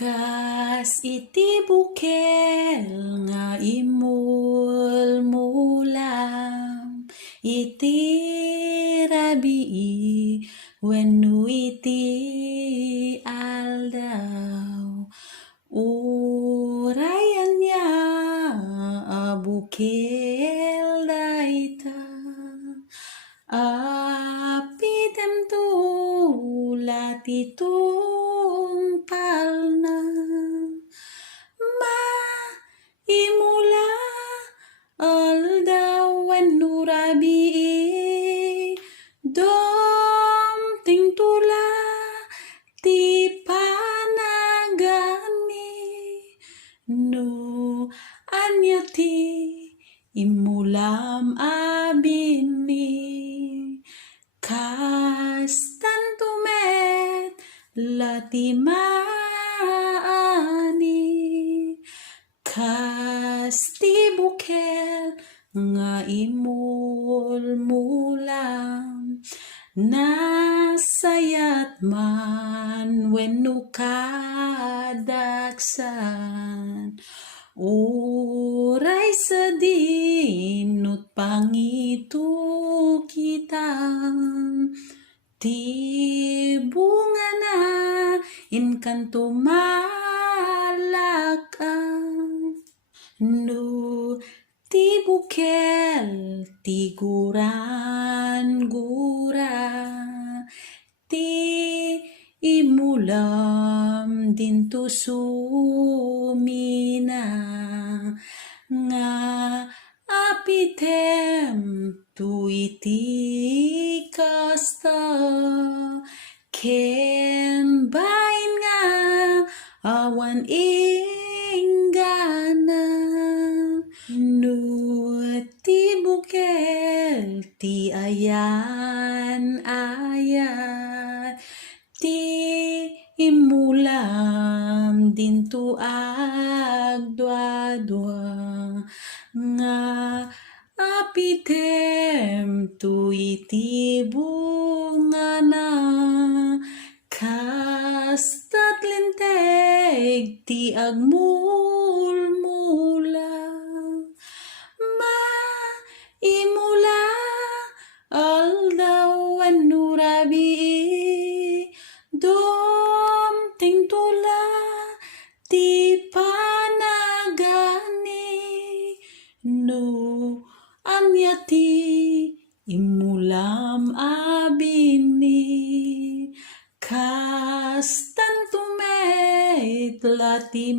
CAS iti bukel nga imulmulam iti rabii wenno iti aldaw urayan niya bukel dayta apitem tulat itong palna maimula aldaw wenno rabii dom ting tula ti panagani no anya ti imulam abini CAS tantumet lati maani CAS ti bukel nga imulmulam nasayat man wenno kadaksan uray sa dinut pangitu kita ti bunga na inkanto malakang no ti bukel ti guran-gura ti imulam dinto sumina nga apitem tu iti kasta ken bain nga awan inggana no ti bukel ti ayan ti imulam dinto agdwa-dwa nga apitem tu iti bunga na CAS tatlinteg ti agmulmula maimula aldaw wenno rabii dom ting tula ti panagani no anya ti imulam abini CAS tantumet lati